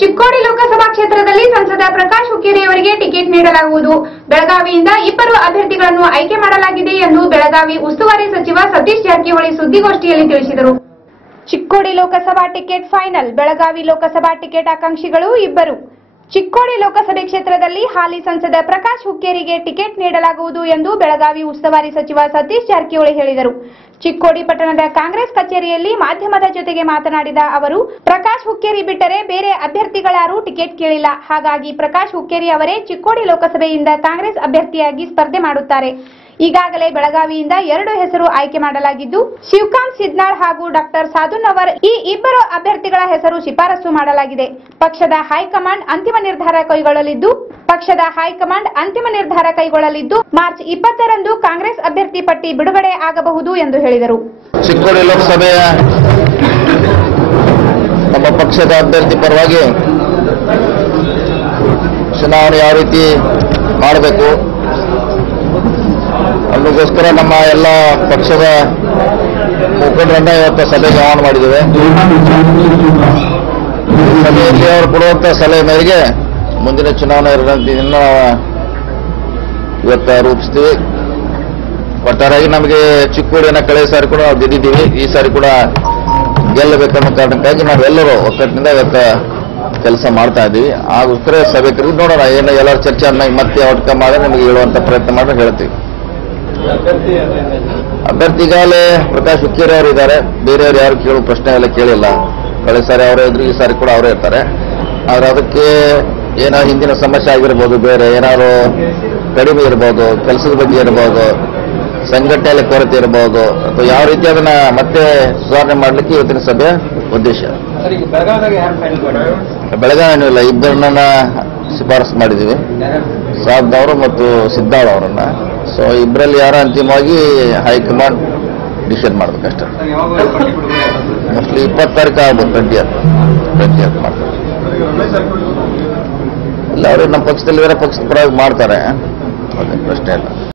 ಚಿಕ್ಕೋಡಿ ಲೋಕಸಭಾ ಕ್ಷೇತ್ರದಲ್ಲಿ ಸಂಸದ ಪ್ರಕಾಶ್ ಹುಕ್ಕೇರಿ ಅವರಿಗೆ ಟಿಕೆಟ್ ನೀಡಲಾಗುವುದು. ಬೆಳಗಾವಿಯಿಂದ ಇಬ್ಬರು ಅಭ್ಯರ್ಥಿಗಳನ್ನು ಆಯ್ಕೆ ಮಾಡಲಾಗಿದೆ ಎಂದು ಬೆಳಗಾವಿ ಉಸ್ತುವಾರಿ ಸಚಿವ ಸತೀಶ್ ಜಾರಕಿಹೊಳಿ ಸುದ್ದಿಗೋಷ್ಠಿಯಲ್ಲಿ ತಿಳಿಸಿದರು. Chikkodi Lok Sabha ticket final, Belagavi Lok Sabha ticket ಆಕಾಂಕ್ಷಿಗಳು ಇಬ್ಬರು. ಚಿಕ್ಕೋಡಿ ಲೋಕಸಭೆ ಕ್ಷೇತ್ರದಲ್ಲಿ ಹಾಲಿ ಸಂಸದ ಪ್ರಕಾಶ್ ಹುಕ್ಕೇರಿಗೆ ಟಿಕೆಟ್ ನೀಡಲಾಗುವುದು ಎಂದು ಬೆಳಗಾವಿ ಉಸ್ತುವಾರಿ ಸಚಿವ ಸತೀಶ್ ಜಾರಕಿಹೊಳಿ ಹೇಳಿದರು. ಚಿಕ್ಕೋಡಿ ಪಟ್ಟಣದ ಕಾಂಗ್ರೆಸ್ ಕಚೇರಿಯಲ್ಲಿ ಮಾಧ್ಯಮದ ಜೊತೆಗೆ ಮಾತನಾಡಿದ ಅವರು, ಪ್ರಕಾಶ್ ಹುಕ್ಕೇರಿ ಬಿಟ್ಟರೆ ಬೇರೆ ಅಭ್ಯರ್ಥಿಗಳಾರೂ ಟಿಕೆಟ್ ಕೇಳಿಲ್ಲ. ಹಾಗಾಗಿ ಪ್ರಕಾಶ್ ಹುಕ್ಕೇರಿ ಅವರೇ ಚಿಕ್ಕೋಡಿ ಲೋಕಸಭೆಯಿಂದ ಕಾಂಗ್ರೆಸ್ ಅಭ್ಯರ್ಥಿಯಾಗಿ ಸ್ಪರ್ಧೆ ಮಾಡುತ್ತಾರೆ. ಈಗಾಗಲೇ ಬೆಳಗಾವಿಯಿಂದ ಎರಡು ಹೆಸರು ಆಯ್ಕೆ ಮಾಡಲಾಗಿದ್ದು, ಶಿವಕಾಂತ್ ಸಿದ್ನಾಳ್ ಹಾಗೂ ಡಾಕ್ಟರ್ ಸಾಧುನವರ್ ಈ ಇಬ್ಬರು ಅಭ್ಯರ್ಥಿಗಳ ಹೆಸರು ಶಿಫಾರಸು ಮಾಡಲಾಗಿದೆ. ಪಕ್ಷದ ಹೈಕಮಾಂಡ್ ಅಂತಿಮ ನಿರ್ಧಾರ ಕೈಗೊಳ್ಳಲಿದ್ದು, ಪಕ್ಷದ ಹೈಕಮಾಂಡ್ ಅಂತಿಮ ನಿರ್ಧಾರ ಕೈಗೊಳ್ಳಲಿದ್ದು, ಮಾರ್ಚ್ ಇಪ್ಪತ್ತರಂದು ಕಾಂಗ್ರೆಸ್ ಅಭ್ಯರ್ಥಿ ಪಟ್ಟಿ ಬಿಡುಗಡೆ ಆಗಬಹುದು ಎಂದು ಹೇಳಿದರು. ಚಿಕ್ಕೋಡಿ ಲೋಕಸಭೆಯ ನಮ್ಮ ಪಕ್ಷದ ಅಭ್ಯರ್ಥಿ ಪರವಾಗಿ ಚುನಾವಣೆ ಯಾವ ರೀತಿ ಮಾಡಬೇಕು ಅದಕ್ಕೋಸ್ಕರ ನಮ್ಮ ಎಲ್ಲ ಪಕ್ಷದ ಮುಖಂಡರನ್ನ ಇವತ್ತು ಸಭೆಗೆ ಆಹ್ವಾನ ಮಾಡಿದ್ದೇವೆ. ಸಭೆಯಲ್ಲಿ ಅವರು ಕೊಡುವಂತಹ ಸಲಹೆ ಮೇರೆಗೆ ಮುಂದಿನ ಚುನಾವಣೆ ನಾವು ಇವತ್ತು ರೂಪಿಸ್ತೀವಿ. ಒಟ್ಟಾರಾಗಿ ನಮಗೆ ಚಿಕ್ಕೋಡಿಯನ್ನು ಕಳೆದ ಸಾರಿ ಕೂಡ ನಾವು ಗೆದ್ದಿದ್ದೀವಿ. ಈ ಸಾರಿ ಕೂಡ ಗೆಲ್ಲಬೇಕನ್ನೋ ಕಾರಣಕ್ಕಾಗಿ ನಾವೆಲ್ಲರೂ ಒಕ್ಕಟ್ಟಿನಿಂದ ಇವತ್ತು ಕೆಲಸ ಮಾಡ್ತಾ ಇದ್ದೀವಿ. ಆಗೋಸ್ಕರ ಸಭೆ ಕರೆದು ನೋಡೋಣ, ಏನು ಎಲ್ಲರೂ ಚರ್ಚೆ ಆದ್ಮೇಲೆ ಮತ್ತೆ ಔಟ್ಕಮ್ ಮಾಡಿ ನಿಮಗೆ ಹೇಳುವಂಥ ಪ್ರಯತ್ನ ಮಾಡಿ ಹೇಳ್ತೀವಿ. ಅಭ್ಯರ್ಥಿ ಈಗಾಗಲೇ ಪ್ರಕಾಶ್ ಹುಕ್ಕೇರಿ ಇದ್ದಾರೆ ಬೇರೆಯವರು ಯಾರು ಕೇಳುವ ಪ್ರಶ್ನೆ ಎಲ್ಲ ಕೇಳಿಲ್ಲ. ಕಳೆದ ಸಾರಿ ಅವರೇ ಇದ್ರು ಈ ಸಾರಿ ಕೂಡ ಅವರೇ ಇರ್ತಾರೆ. ಆದ್ರೆ ಅದಕ್ಕೆ ಏನೋ ಹಿಂದಿನ ಸಮಸ್ಯೆ ಆಗಿರ್ಬೋದು, ಬೇರೆ ಏನಾದ್ರು ಕಡಿಮೆ ಇರ್ಬೋದು, ಕೆಲಸದ ಬಗ್ಗೆ ಇರ್ಬೋದು, ಸಂಘಟನೆಯಲ್ಲಿ ಕೊರತೆ ಇರ್ಬೋದು, ಅಥವಾ ಯಾವ ರೀತಿ ಅದನ್ನ ಮತ್ತೆ ಸುಧಾರಣೆ ಮಾಡಲಿಕ್ಕೆ ಇವತ್ತಿನ ಸಭೆ ಉದ್ದೇಶ? ಬೆಳಗಾವಿ ಇಲ್ಲ ಇಬ್ಬರನ್ನ ಶಿಫಾರಸು ಮಾಡಿದ್ದೀವಿ. ಸಾದ್ ಅವರು ಮತ್ತು ಸಿದ್ದಾಳ್ ಅವರನ್ನ. ಸೊ ಇಬ್ಬರಲ್ಲಿ ಯಾರ ಅಂತಿಮವಾಗಿ ಹೈಕಮಾಂಡ್ ಡಿಸೈಡ್ ಮಾಡ್ಬೇಕಷ್ಟೇ? ಮೋಸ್ಟ್ಲಿ ಇಪ್ಪತ್ತು ತಾರೀಕು ಆಗ್ಬೋದು ಟ್ವೆಂಟಿ ಅಂತ ಟ್ವೆಂಟಿ ಅಂತ ಮಾಡ್ತಾರೆ. ಇಲ್ಲ, ಅವರು ನಮ್ಮ ಪಕ್ಷದಲ್ಲಿ ಬೇರೆ ಪಕ್ಷದ ಪರವಾಗಿ ಮಾಡ್ತಾರೆ. ಅದೇ ಪ್ರಶ್ನೆ ಇಲ್ಲ.